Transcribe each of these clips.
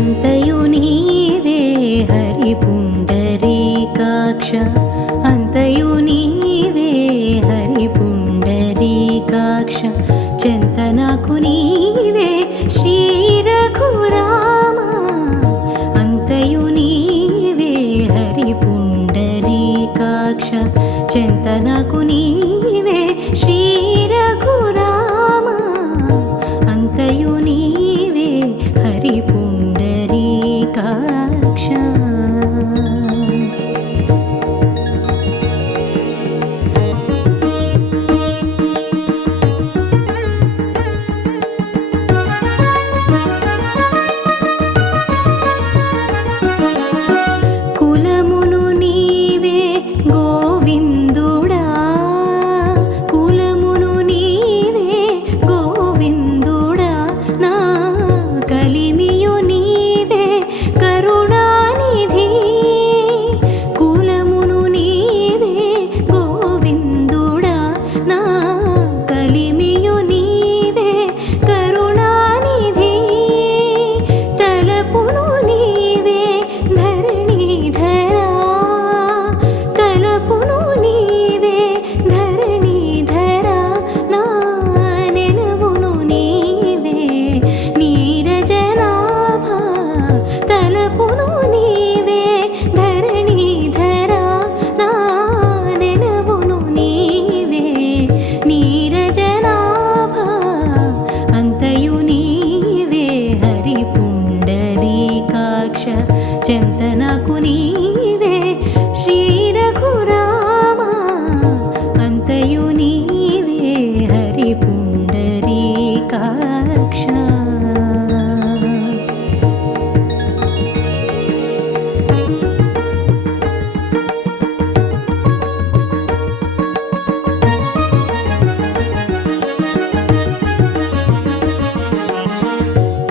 అంతయు నీవే హరి పుండరీకాక్ష అంతయు నీవే హరి పుండరీకాక్ష చింతనకు నీవే శ్రీ రఘురామ అంతయు నీవే హరి పుండరీకాక్ష చింతనకు నీవే శ్రీ రఘురామ అంతయు నీవే హరి పుండరీకాక్ష కులమును నీవే గోవిందుడా కులమును నీవే గోవిందుడా నా కలిమియు నీవే కరుణానిధి కులమును నీవే గోవిందుడా నా కలిమియు నీవే కరుణానిధి తలపును నీవే ధరణీధరా తలపును నీవే ధరణీధరా నా నెలవును నీవే నీరజనాభ తలపును నీవే ధరణీధరా నా నెలవును నీవే నీరజనాభ అంతయు నీవే హరి పుండరీకాక్ష చింతనకు నీవే శ్రీ రఘురామ అంతయు నీవే హరి పుండరీకాక్ష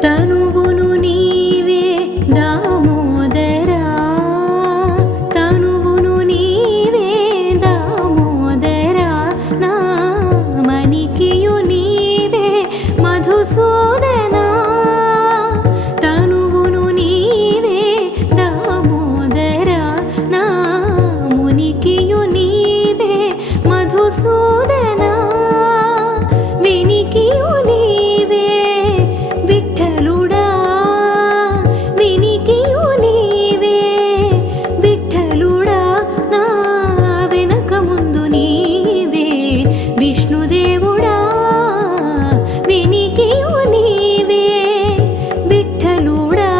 తనువును నీవే దామోదరా తనువును నీవే దామోదరా నా మణికియు నీవే మధుసూదనా తనువును నీవే దామోదరా నా మునికియు నీవే మధుసూదనా వినికియు నీవే విఠలుడా వినికియు నీవే విఠలుడా నా వెనక ముందు నీవే విష్ణుదేవుడా వినికియు నీవే విఠలుడా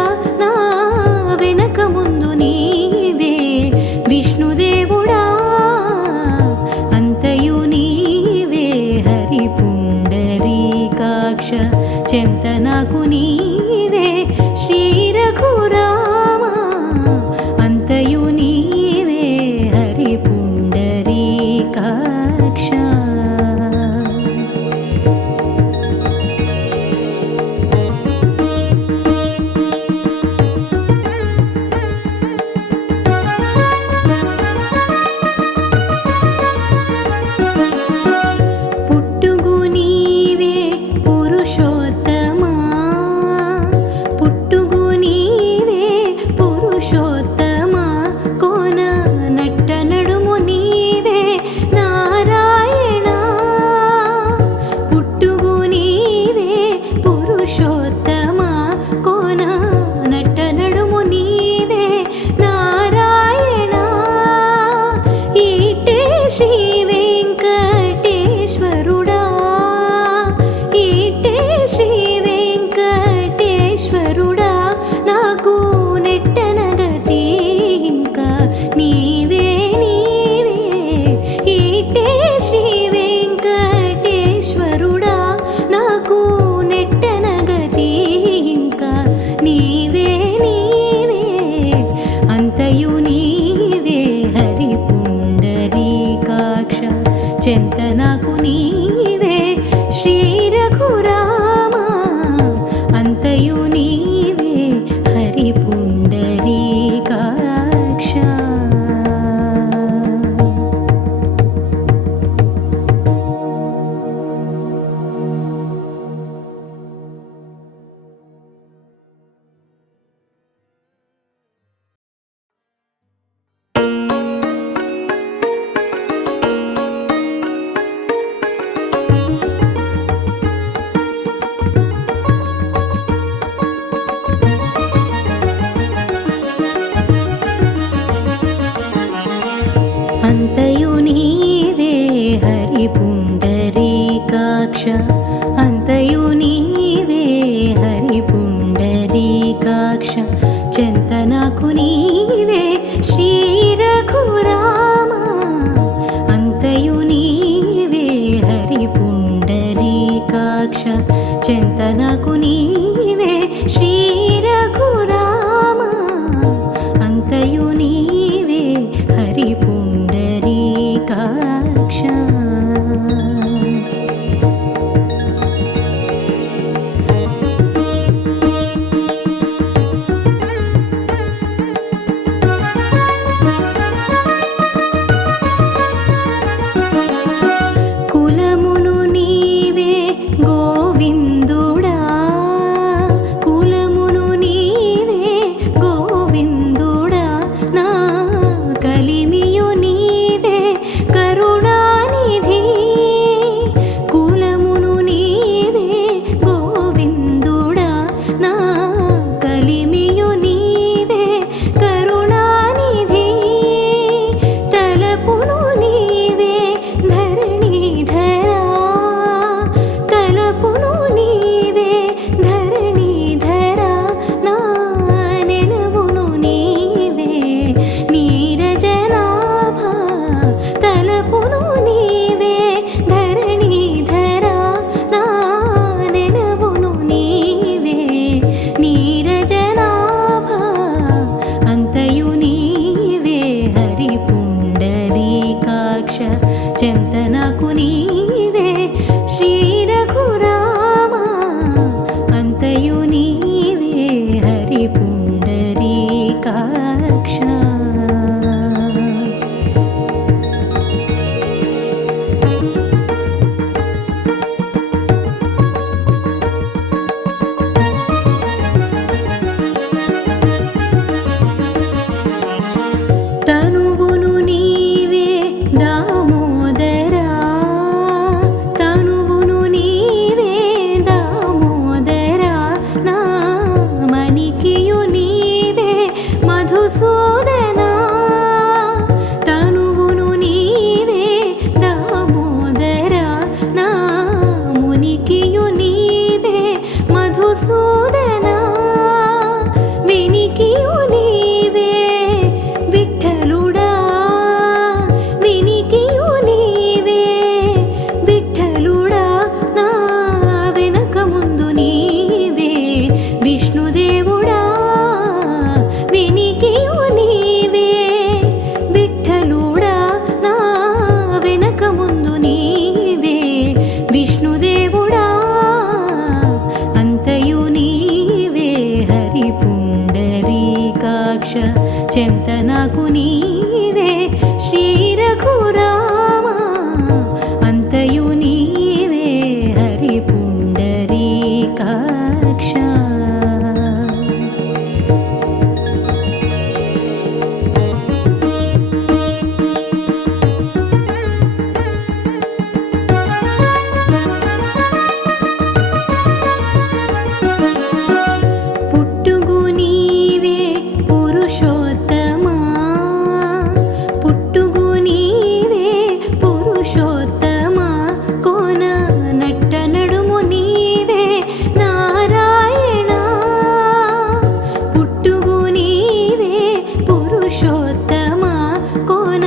నా వెనక ముందు నీవే విష్ణుదేవుడా అంతయు నీవే హరి పుండరీకాక్ష చింతనకు నీవే శ్రీ రఘురామ అంతయు నీవే హరి పుండరీకాక్ష పుట్టుగు నీవే పురుషోత్తమా పుండరీకాక్ష అంతయు నీవే హరి పుండరీకాక్ష చెంత నాకు నీవే శ్రీ రఘురామ అంతయు నీవే హరి పుండరీకాక్ష చెంత నాకు నీవే శ్రీ రఘురామ అంతయు నీవే హరి పుండరీకాక్ష కులమును నీవే గోవిందుడా కులమును నీవే గోవిందుడా నా కలిమియు నీవే కరుణానిధి కులమును నీవే గోవిందుడా నా కలిమియు నీవే కరుణానిధి తలపును నీవే ధరణీధరా తలపును నీవే ధరణీధరా నా నెలవును నీవే నీరజనాభ తలపును నీవే ధరణీధరా నా నెలవును నీవే నీరజనాభ అంతయు నీవే హరి పుండరీకాక్ష చెంత నాకు నీవే శ్రీ రఘురామ అంతయు నీవే హరి పుండరీకాక్ష తనువును నీవే దామోదరా తనువును నీవే దామోదరా నా మణికియు నీవే మధుసూదనా తనువును నీవే దామోదరా నా మునికియు నీవే మధుసూదనా వినికియు నీవే విఠలుడా వినికియు నీవే విఠలుడా నా వెనక ముందు నీవే విష్ణుదేవుడా వినికియు నీవే విఠలుడా నా వెనక ముందు నీవే విష్ణుదేవుడా అంతయు నీవే హరి పుండరీకాక్ష చెంత నాకు నీవే శ్రీ రఘురామ అంతయు నీవే హరి పుండరీకాక్ష పుట్టుగు నీవే పురుషోత్తమా పుట్టుగు నీవే పురుషోత్తమా కోన నట్ట నడుము నీవే నారాయణ పుట్టుగు నీవే పురుషోత్తమా కోన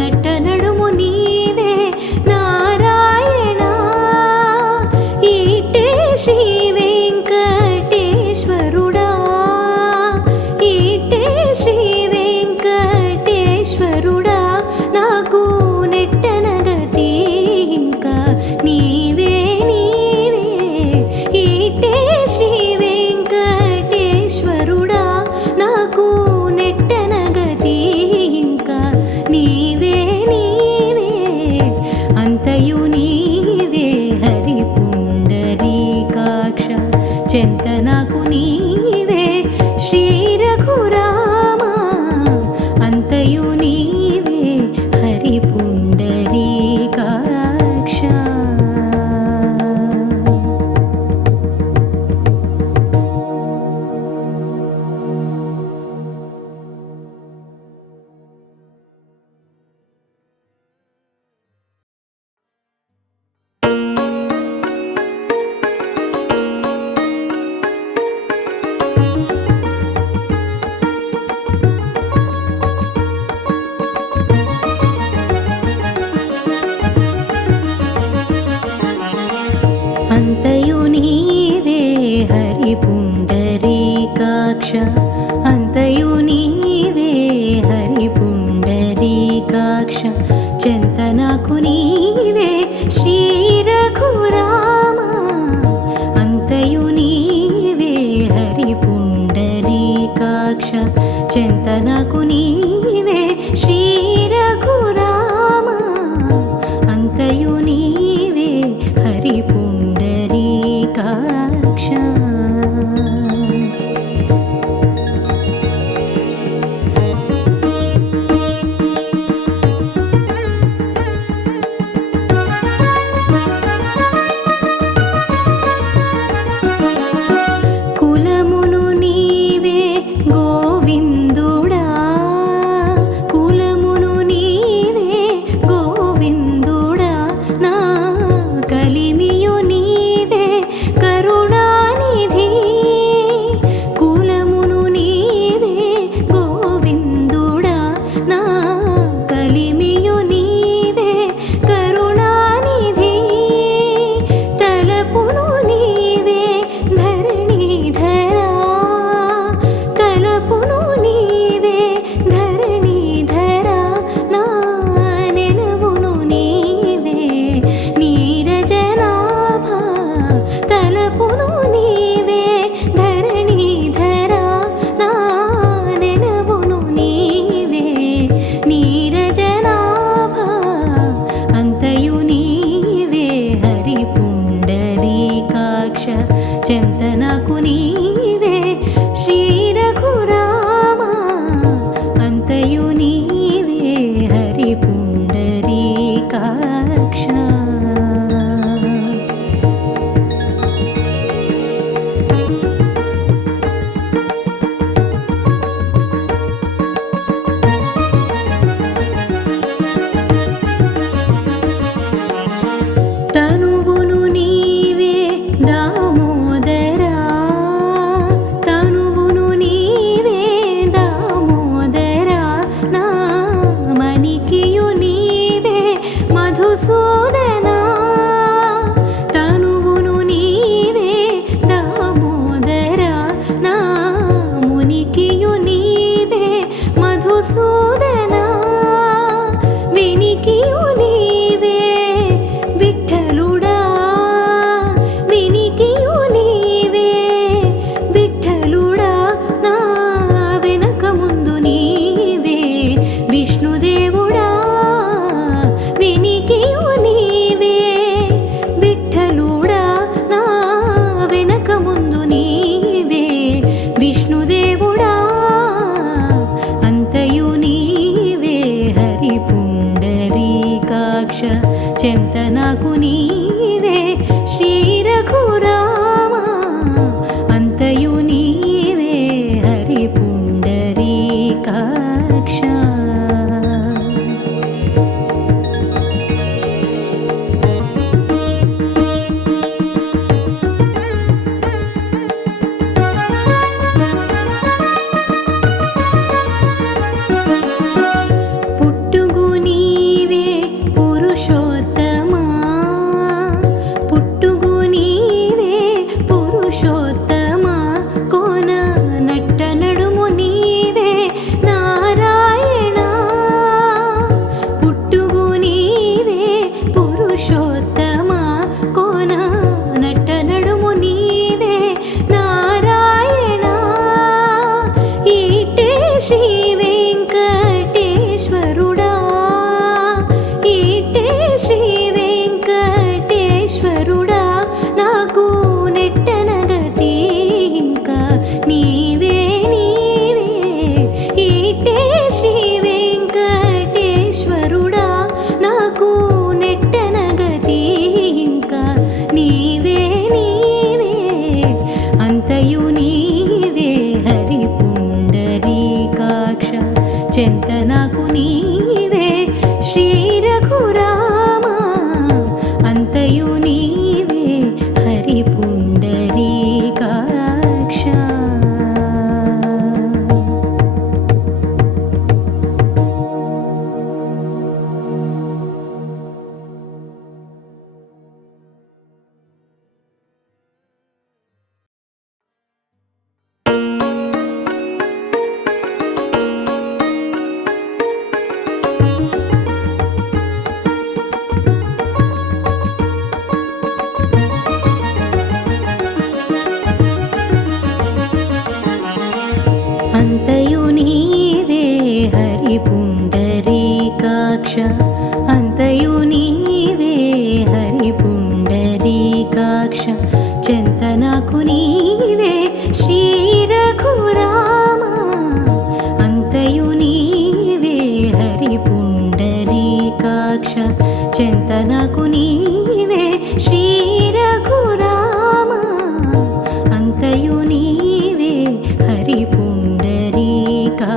నట్ట నడుము నీవే నారాయణ ఈటే శ్రీ వెంకటేశ్వరుడా ఈటే శ్రీ వెంకటేశ్వరుడా నాకు నెట్టనగతి ఇంకా నీవే నీవే ఈటే శ్రీ వెంకటేశ్వరుడా నాకు నెట్టనగతి ఇంకా నీవే నీవే అంతయు నీవే హరి పుండరీకాక్ష చెంత నాకు నీవే శ్రీ రఘురామ అంతయు నీవే హరి పుండరీకాక్ష హరి పుండరీకాక్ష అంతయు నీవే హరి పుండరీకాక్ష చెంత నాకు నీవే శ్రీ రఘురామ అంతయు నీవే హరి పుండరీకాక్ష చెంత నాకు నీవే శ్రీ రఘురామ అంతయు నీవే హరి పుండరీకాక్ష కులమును నీవే గోవిందుడా కులమును నీవే గోవిందుడా నా కలిమియు నీవే కరుణానిధి కులమును నీవే గోవిందుడా నా కలిమియు నీవే కరుణానిధి తలపును నీవే ధరణీధరా తలపును నీవే ధరణీధరా నా నెలవును నీవే నీరజనాభ తలపును నీవే ధరణీధరా నా నెలవును నీవే నీరజనాభ అంతయు నీవే హరి పుండరీకాక్ష చెంత నాకు నీవే శ్రీ రఘురామ అంతయు నీవే హరి పుండరీకాక్ష తనువును నీవే దామోదరా అంతయు నీవే హరి పుండరీకాక్ష అంతయు నీవే హరి పుండరీకాక్ష చింతనకు నీవే శ్రీ రఘురామ అంతయు నీవే హరి పుండరీకాక్ష చింతనకు నీవే శ్రీ రఘురామ అంతయు నీవే హరి పుండరీకాక్ష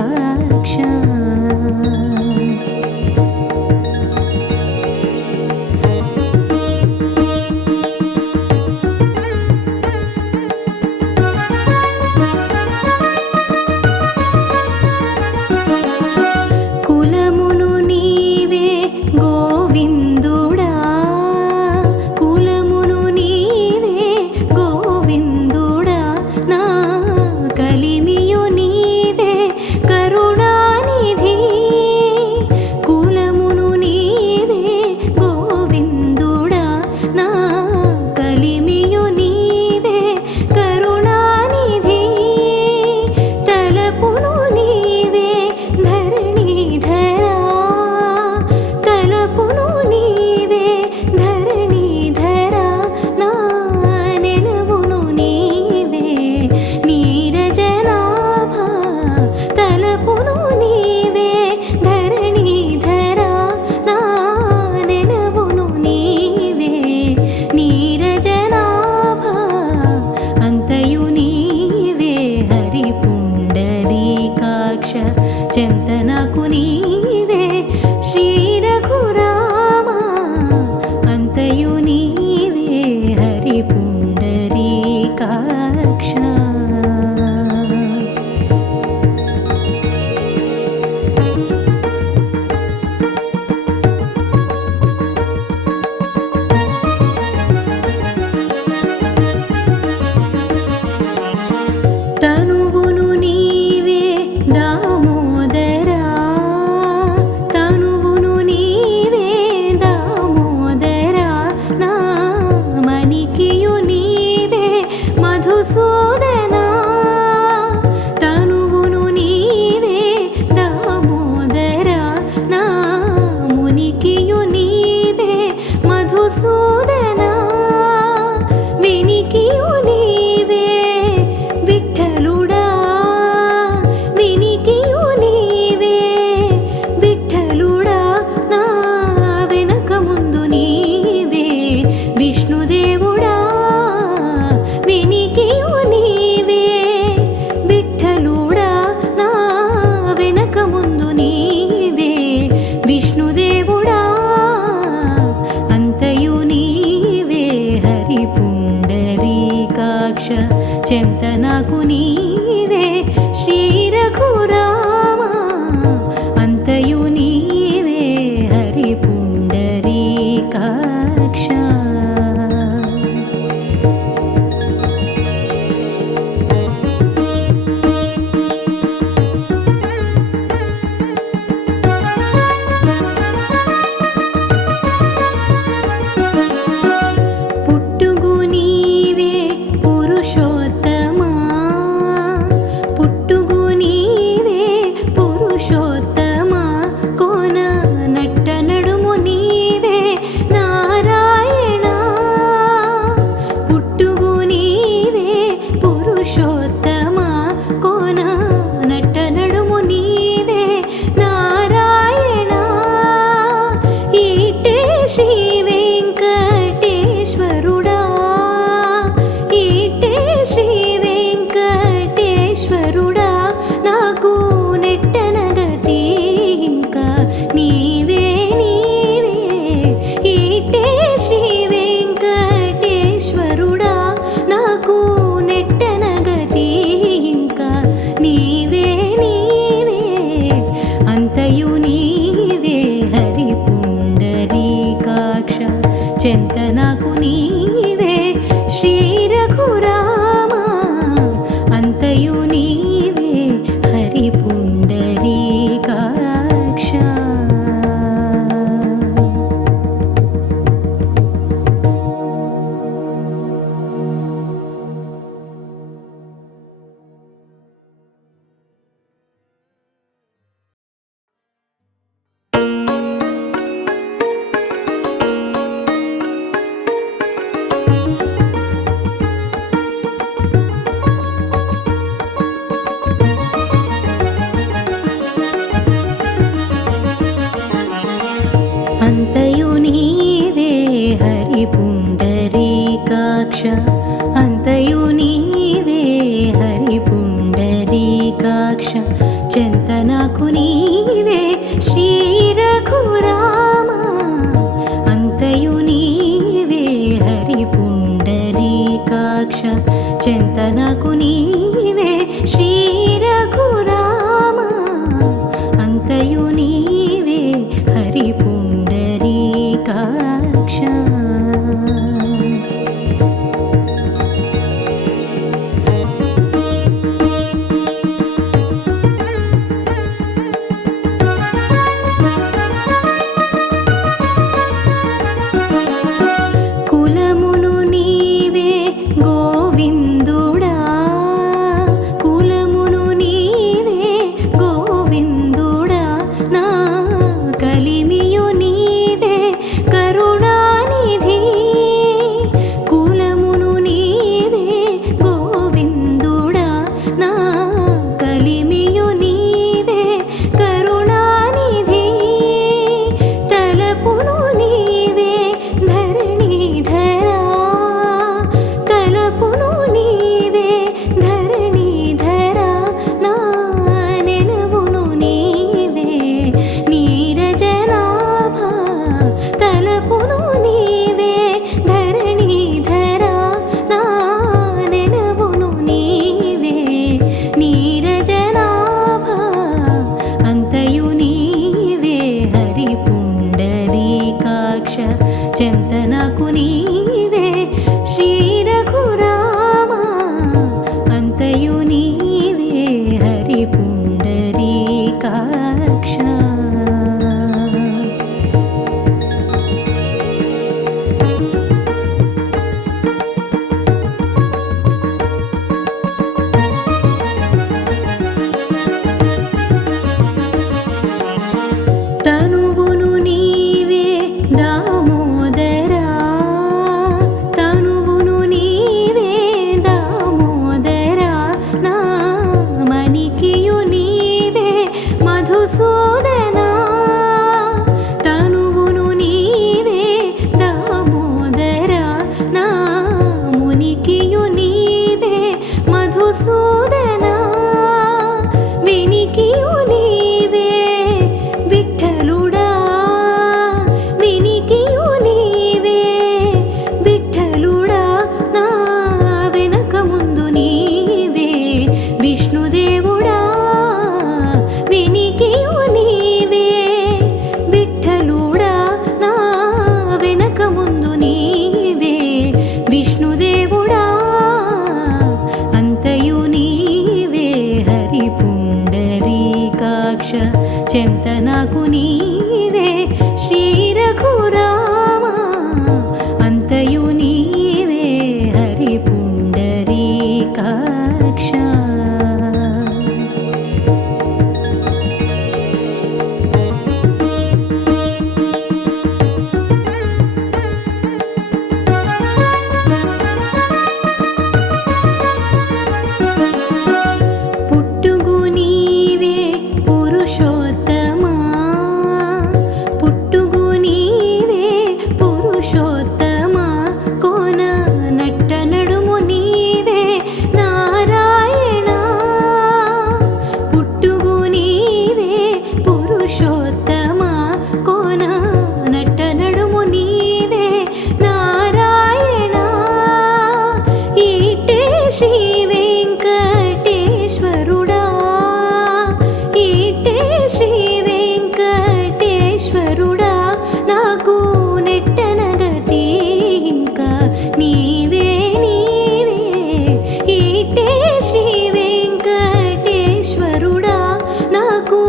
కులమును నీవే గోవిందుడా కులమును నీవే గోవిందుడా నా కలిమియు నీవే కరుణానిధి కులమును నీవే గోవిందుడా నా కలిమియు నీవే కరుణానిధి తలపును నీవే ధరణీధరా తలపును నీవే ధరణీధరా నా నెలవును నీవే నీరజనాభ తలపును నీవే ధరణీధరా నా నెలవును నీవే నీరజనాభ అంతయు నీవే హరి పుండరీకాక్ష చింతనకు నీవే శ్రీ రఘురామ అంతయు నీవే హరి పుండరీకాక్ష తనువును నీవే దామోదరా తనువును నీవే దామోదరా నా మణికియు నీవే మధుసూదనా తనువును నీవే దామోదరా నా మునికియు నీవే మధుసూదనా వినికియు నీవే విఠలుడా వినికియు నీవే విఠలుడా నా వెనక ముందు నీవే విష్ణుదేవుడా వినికియు నీవే విఠలుడా నా వెనక ముందు నీవే విష్ణుదేవుడా అంతయు నీవే హరి పుండరీకాక్ష చింతనకు నీవే శ్రీ రఘురామ అంతయు నీవే హరి పుండరీకాక్ష పుట్టుగు నీవే పురుషోత్తమా పుండరీకాక్ష అంతయు నీవే హరి పుండరీకాక్ష చెంత నాకు నీవే శ్రీ రఘురామ అంతయు నీవే హరి పుండరీకాక్ష చెంత నాకు నీవే శ్రీ రఘురామ అంతయు నీవే హరి పుండరీకాక్ష కులమును నీవే గోవిందుడా కులమును నీవే గోవిందుడా నా కలిమియు నీవే కరుణానిధి కులమును నీవే గోవిందుడా నా కలిమియు నీవే కరుణానిధి తలపును నీవే ధరణీధరా తలపును నీవే ధరణీధరా నా నెలవును నీవే నీరజనాభ తలపును నీవే ధరణీధరా నా నెలవును నీవే నీరజనాభ అంతయు నీవే హరి పుండరీకాక్ష చెంత నాకు నీవే శ్రీ రఘురామ అంతయు నీవే హరి పుండరీకాక్ష తనువును నీవే దామోదరా తనువును నీవే దామోదరా నా మణికియు నీవే మధుసూదనా తనువును నీవే దామోదరా నా మునికియు నీవే మధుసూదనా వినికియు నీవే విఠలుడా వినికియు నీవే విఠలుడా నా వెనక ముందు నీవే విష్ణుదేవుడా వినికియు నీవే విఠలుడా నా వెనక ముందు నీవే విష్ణుదేవుడా అంతయు నీవే హరి పుండరీకాక్ష చెంత నాకు నీవే శ్రీ రఘురామ అంతయు నీవే హరి పుండరీకాక్ష పుట్టుగు నీవే పురుషోత్తమా పుట్టుగు నీవే పురుషోత్తమా కోన నట్ట నడుము నీవే నారాయణ పుట్టుగు నీవే పురుషోత్తమా కోన నట్ట నడుము నీవే నారాయణ ఈటే శ్రీ వెంకటేశ్వరుడా ఈటే శ్రీ వెంకటేశ్వరుడా నాకు నెట్టనగతి ఇంకా నీవే నీవే ఈటే శ్రీ వెంకటేశ్వరుడా నాకు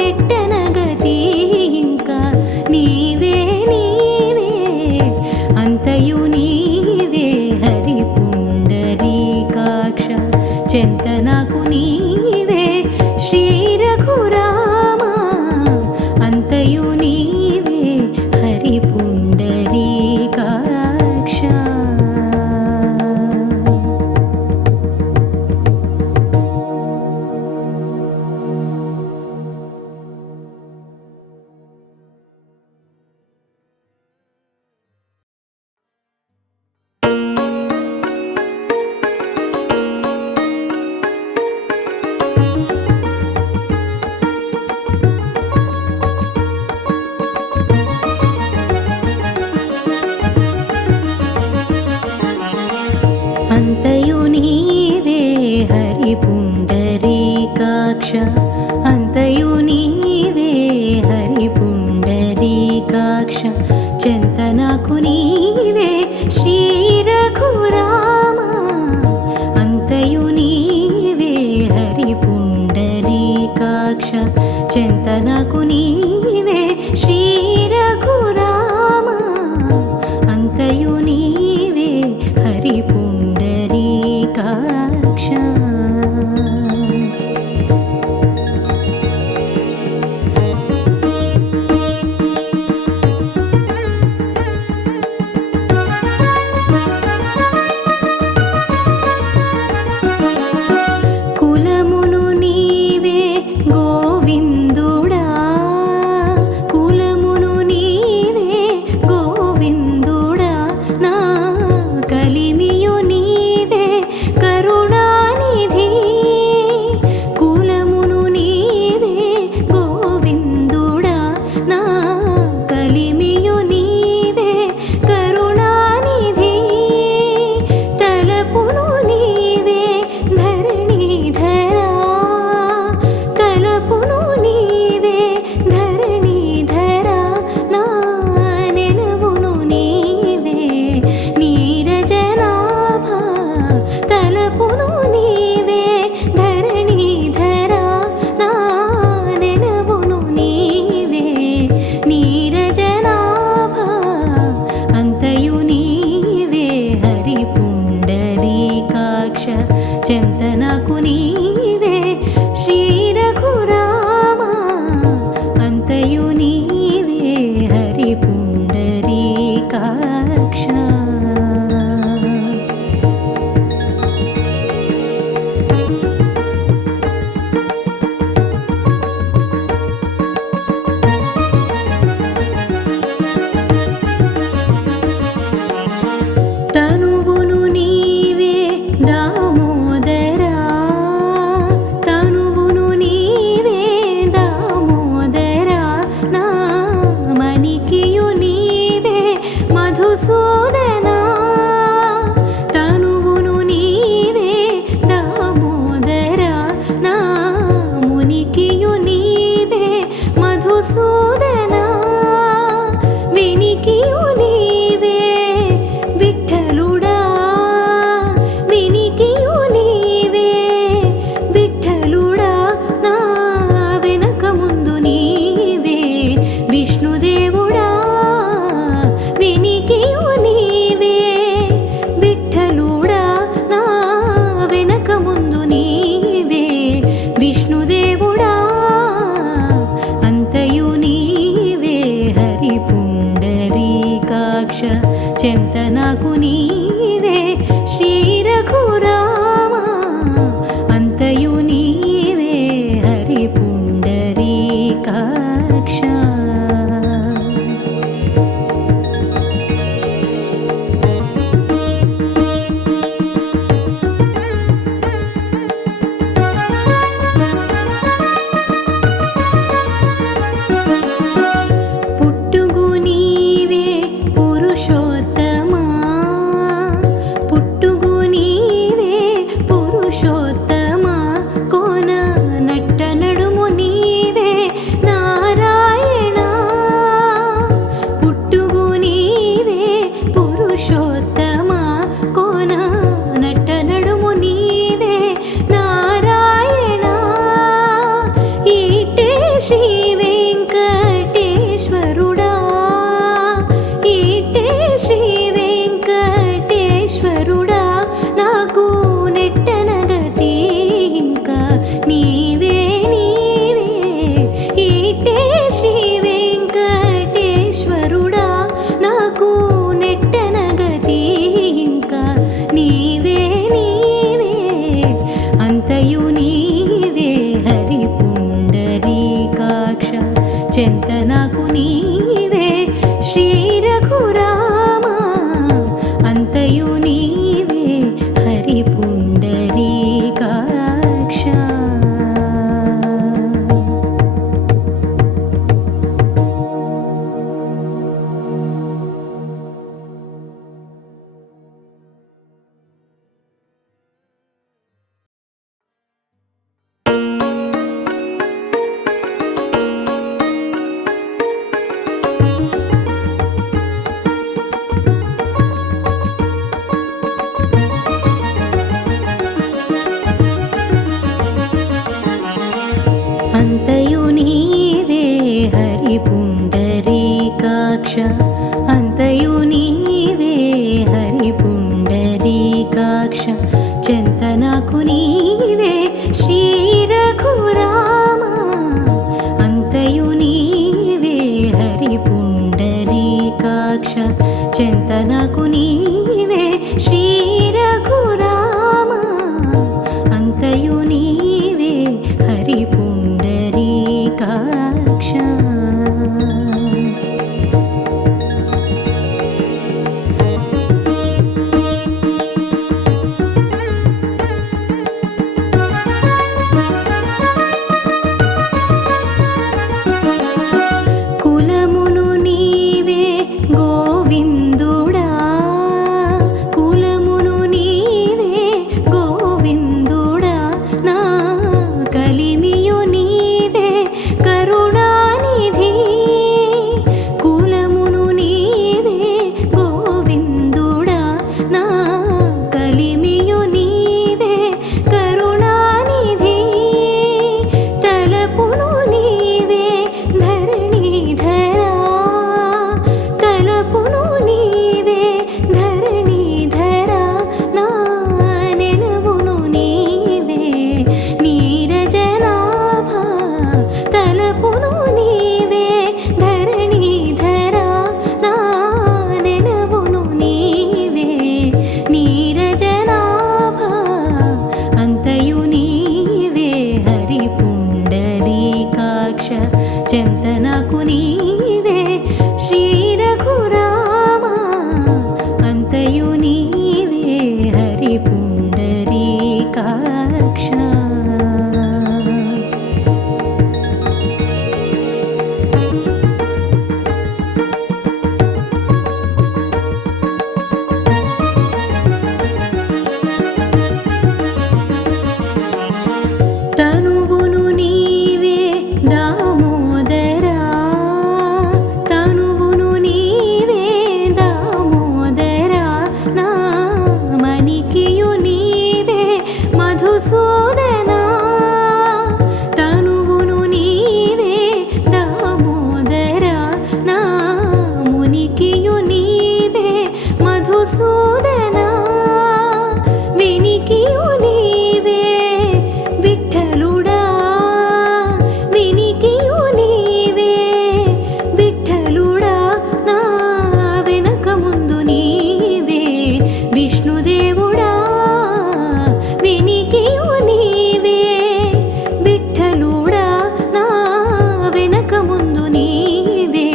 నెట్టనగతి ఇంకా నీవే నీవే అంతయు నీవే హరి పుండరీకాక్ష చెంత నాకు నీవే శ్రీ రఘురామ అంతయు నీవే హరి పుండరీకాక్ష అంతయు నీవే హరి పుండరీకాక్ష చెంత నాకు నీవే శ్రీ రఘురామ అంతయు నీవే హరి పుండరీకాక్ష చెంత నాకు నీవే శ్రీ రఘురామ అంతయు నీవే హరి పుండరీకాక్ష కులమును నీవే గోవిందుడా కులమును నీవే గోవిందుడా నా కలిమియు నీవే కరుణానిధి కులమును నీవే గోవిందుడా నా కలిమియు నీవే కరుణానిధి తలపును నీవే ధరణీధరా తలపును నీవే ధరణీధరా నా నెలవును నీవే నీరజనాభ తలపును నీవే ధరణీధరా నా నెలవును నీవే నీరజనాభ అంతయు నీవే హరి పుండరీకాక్ష చెంత నాకు నీవే శ్రీ రఘురామ అంతయు నీవే హరి పుండరీకాక్ష తనువును నీవే దామోదరా తనువును నీవే దామోదరా నా మణికియు నీవే మధుసూదనా తనువును నీవే దామోదరా నా మునికియు నీవే మధుసూదనా వినికియు నీవే విఠలుడా వినికియు నీవే విఠలుడా నా వెనక ముందు నీవే విష్ణుదేవుడా వినికియు నీవే విఠలుడా నా వెనక ముందు నీవే విష్ణుదేవుడా అంతయు నీవే హరి పుండరీకాక్ష చెంత నాకు నీవే శ్రీ రఘురామ అంతయు నీవే హరి పుండరీకాక్ష పుట్టుగు నీవే పురుషోత్తమా పుట్టుగు నీవే పురుషోత్తమా కోన నట్ట నడుము నీవే నారాయణ పుట్టుగు నీవే పురుషోత్తమా కోన నట్ట నడుము నీవే నారాయణ ఈటే శ్రీ వెంకటేశ్వరుడా ఈటే శ్రీ వెంకటేశ్వరుడా నాకు నెట్టనగతి ఇంకా నీవే నీవే ఈటే శ్రీ వెంకటేశ్వరుడా నాకు నెట్టనగతి ఇంకా నీవే నీవే అంతయు నీవే హరి పుండరీకాక్ష చెంత నాకు నీవే శ్రీ రఘురామ అంతయు నీవే హరి పుండరీకాక్ష అంతయు నీవే హరి పుండరీకాక్ష అంతయు నీవే హరి పుండరీకాక్ష చెంతనకు నీవే శ్రీ రఘురామ అంతయు నీవే హరి పుండరీకాక్ష చెంతనకు నీవే శ్రీ రఘురామ అంతయు నీవే హరి పుండరీకాక్ష కులమును నీవే గోవిందుడా కులమును నీవే గోవిందుడా నా కలిమియు నీవే కరుణానిధి కులమును నీవే గోవిందుడా నా కలిమియు నీవే కరుణానిధి తలపును నీవే ధరణీధరా తలపును నీవే ధరణీధరా నా నెలవును నీవే నీరజనాభ తలపును నీవే ధరణీధరా నా నెలవును నీవే నీరజనాభ అంతయు నీవే హరి పుండరీకాక్ష చెంతనకు నీవే శ్రీ రఘురామ అంతయు నీవే హరి పుండరీకాక్ష తనువును నీవే దామోదరా తనువును నీవే దామోదరా నా మణికియు నీవే మధుసూదనా తనువును నీవే దామోదరా నా మునికియు నీవే మధుసూదనా వినికియు నీవే విఠలుడా వినికియు నీవే విఠలుడా నా వెనక ముందు నీవే విష్ణుదేవుడా వినికియు నీవే విఠలుడా నా వెనక ముందు నీవే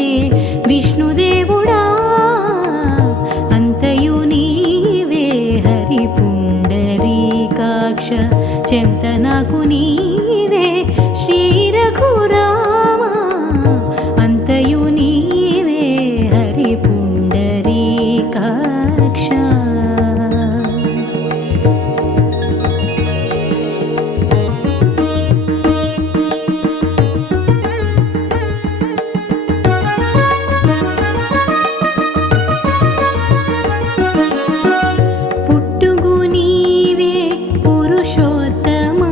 విష్ణుదేవుడా అంతయు నీవే హరి పుండరీకాక్ష చెంతనకు నీవే శ్రీ రఘురామ అంతయు నీవే హరి పుండరీకాక్ష పుట్టుగు నీవే పురుషోత్తమా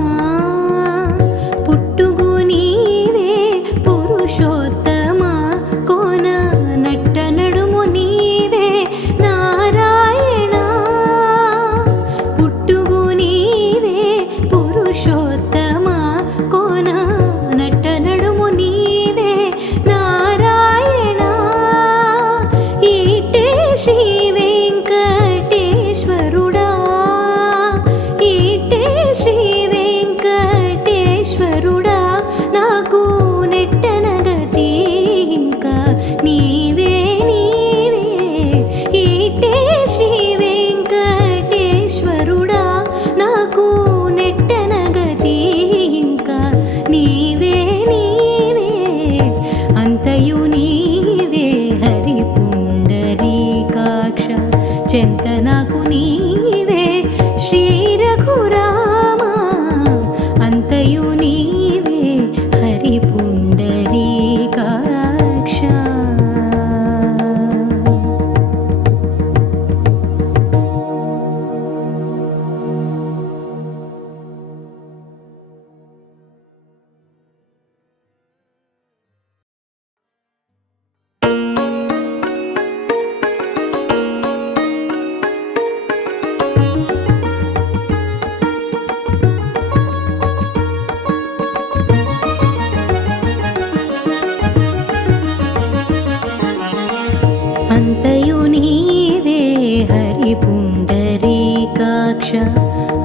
పుండరీకాక్ష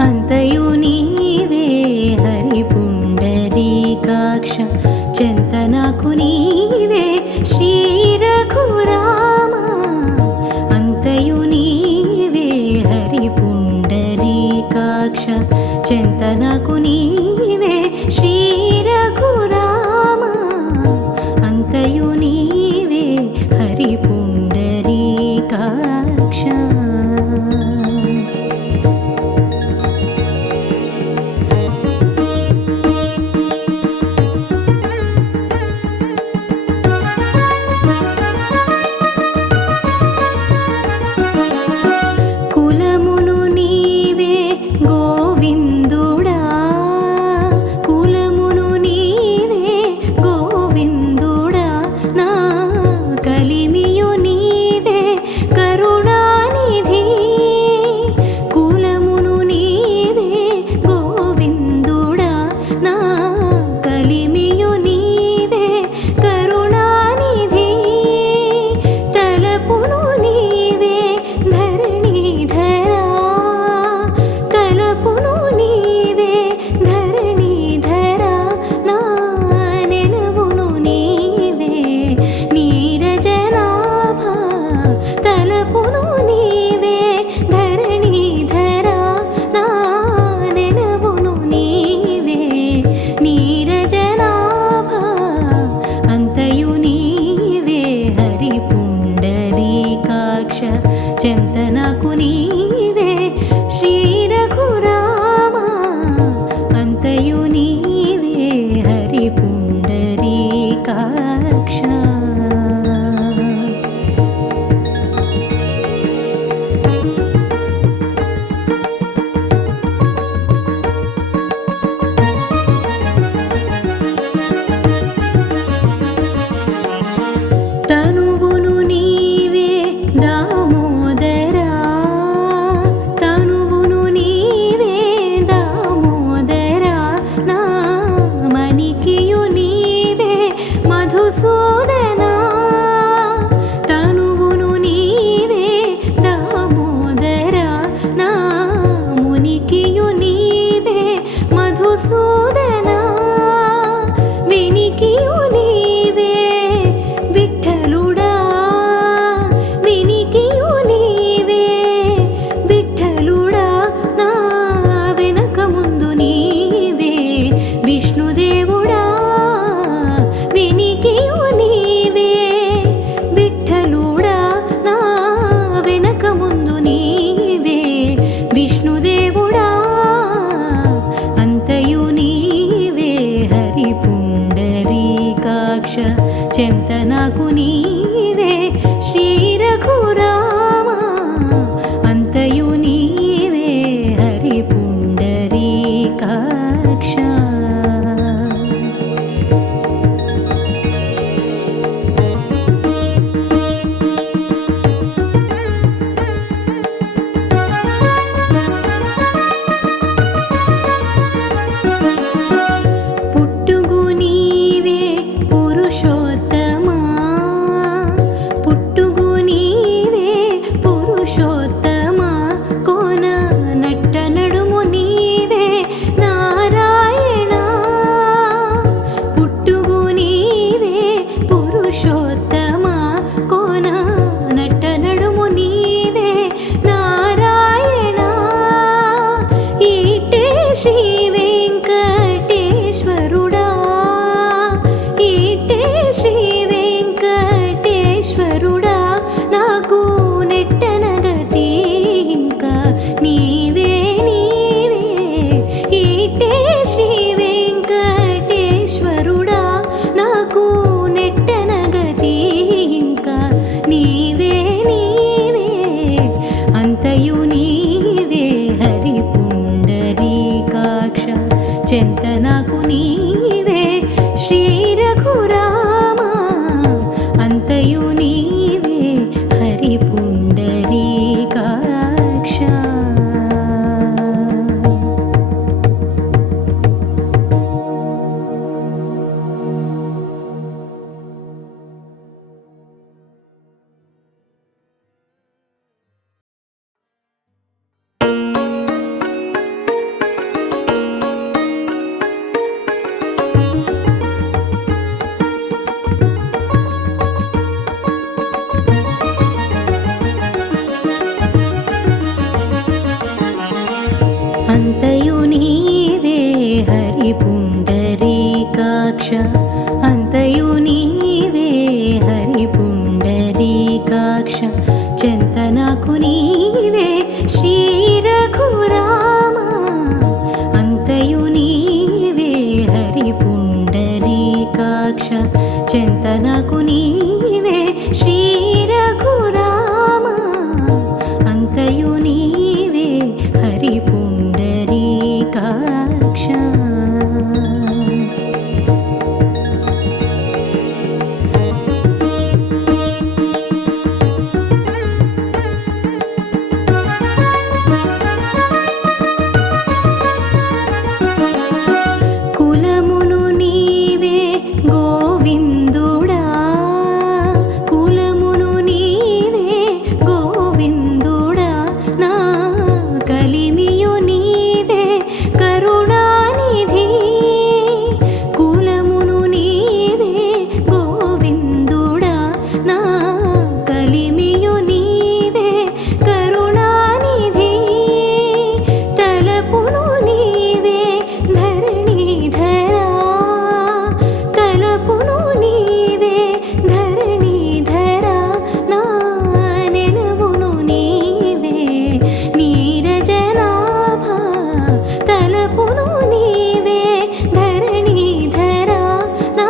అంతయు నీవే హరి పుండరీకాక్ష చెంత నాకు నీవే శ్రీ రఘురామ అంతయు నీవే హరి పుండరీకాక్ష చెంత నాకు నీవే శ్రీ రఘురామ అంతయు నీవే హరి పుండరీకాక్ష కులమును నీవే గోవిందుడా కులమును నీవే గోవిందుడా నా కలిమియు నీవే కరుణానిధి కులమును నీవే గోవిందుడా నా కలిమియు నీవే కరుణానిధి తలపును నీవే ధరణీధరా తలపును నీవే ధరణీధరా నా నెలవును నీవే నీరజనాభ తలపును నీవే ధరణీధరా నా నెలవును నీవే నీరజనాభ అంతయు నీవే హరి పుండరీకాక్ష చెంత నాకు నీవే శ్రీ రఘురామ అంతయు నీవే హరి పుండరీకాక్ష తనువును నీవే దామోదరా తనువును నీవే దామోదరా నా మణికియు నీవే మధుసూదనా తనువును నీవే దామోదరా నా మునికియు నీవే మధుసూదనా వినికియు నీవే విఠలుడా వినికియు నీవే విఠలుడా నా వెనక ముందు నీవే విష్ణుదేవుడా వినికియు నీవే విఠలుడా నా వెనక ముందు నీవే విష్ణుదేవుడా అంతయు నీవే హరి పుండరీకాక్ష చెంత నాకు నీవే శ్రీ రఘురామ అంతయు నీవే హరి పుండరీకాక్ష పుట్టుగు నీవే పురుషోత్తమా పుట్టుగు నీవే పురుషోత్తమా కోన నట్ట నడుము నీవే నారాయణ పుట్టుగు నీవే పురుషోత్తమా కోన నట్ట నడుము నీవే నారాయణ ఈటే శ్రీ వెంకటేశ్వరుడా ఈటే శ్రీ వెంకటేశ్వరుడా నాకు నెట్టనగతి ఇంకా నీవే నీవే ఈటే శ్రీ వెంకటేశ్వరుడా నాకు నెట్టనగతి ఇంకా నీవే నీవే అంతయు నీవే హరి పుండరీకాక్ష చెంత నాకు నీవే శ్రీ రఘురామ అంతయు నీవే హరి పుండరీకాక్ష అంతయు నీవే హరి పుండరీకాక్ష చెంత నాకు నీవే శ్రీ రఘురామ అంతయు నీవే హరి పుండరీకాక్ష చెంత నాకు నీవే శ్రీ రఘురామ అంతయు నీవే హరి పుండరీకాక్ష కులమును నీవే గోవిందుడా కులమును నీవే గోవిందుడా నా కలిమియు నీవే కరుణానిధి కులమును నీవే గోవిందుడా నా కలిమియు నీవే కరుణానిధి తలపును నీవే ధరణీధరా తలపును నీవే ధరణీధరా నా నెలవును నీవే నీరజనాభ తలపును నీవే ధరణీధరా నా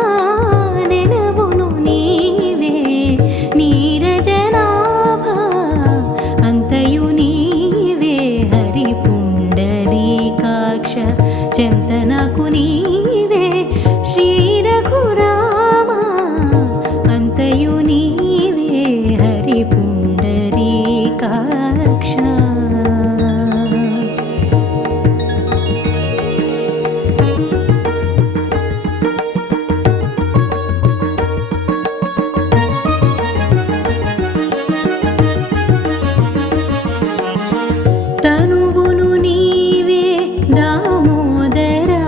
నెలవును నీవే నీరజనాభ అంతయు నీవే హరి పుండరీకాక్ష చెంత నాకు నీవే శ్రీ రఘురామ అంతయు నీవే హరి పుండరీకాక్ష తనువును నీవే దామోదరా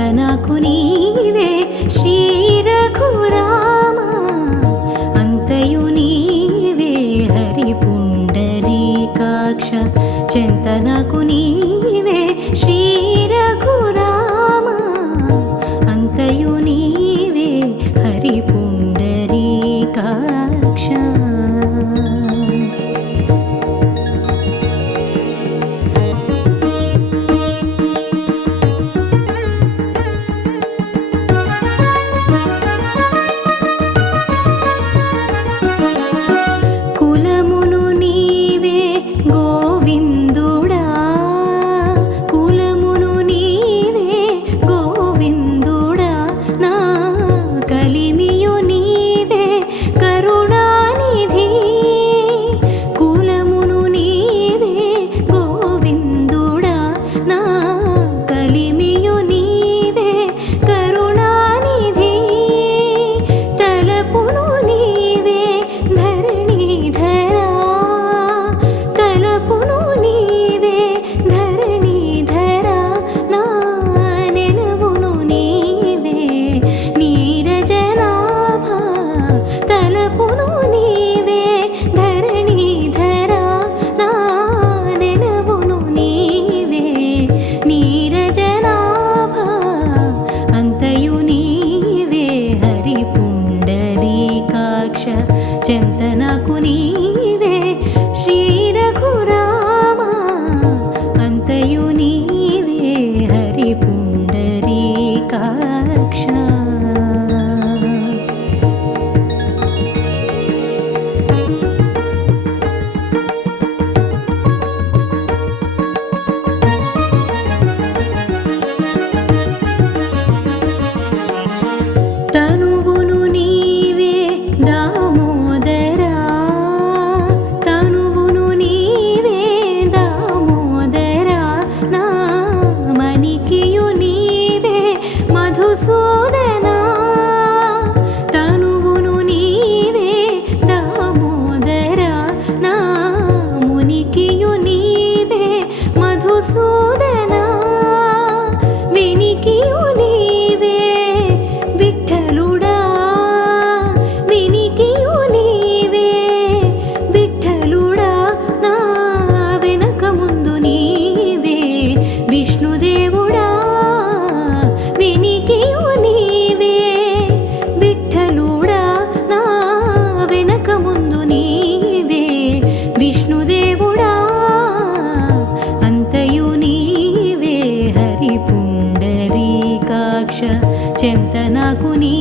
చెంతనకు నీవే శ్రీ రఘురామా అంతయు నీవే హరి పుండరీకాక్ష చెంతనకు నీవే శ్రీ రఘురామా అంతయు నీవే హరి పుండరీకాక్ష కులమును నీవే గోవిందుడా కులమును నీవే గోవిందుడా నా కలిమియు నీవే కరుణానిధి కులమును నీవే గోవిందుడా నా కలిమియు నీవే కరుణానిధి తలపును నీవే ధరణీధరా తలపును నీవే ధరణీధరా నా నెలవును నీవే నీరజనాభా తలపును నీవే ధరణీధరా నా నెలవును నీవే నీరజనాభా అంతయు నీవే హరి పుండరీకాక్ష చెంతనకు నీవే శ్రీ రఘురామా అంతయు నీవే హరి పుండరీకాక్ష తనువును నీవే దామోదరా తనువును నీవే దామోదరా నా మణికియు నీవే మధుసూదనా తనువును నీవే దామోదరా నా మునికియు నీవే మధుసూదనా వినికియు నీవే విఠలుడా వినికియు నీవే విఠలుడా నా వెనక ముందు నీవే విష్ణుదేవుడా వినికియు నీవే విఠలుడా నా వెనక ముందు నీవే విష్ణుదేవుడా అంతయు నీవే హరి పుండరీకాక్ష చెంతనకు నీ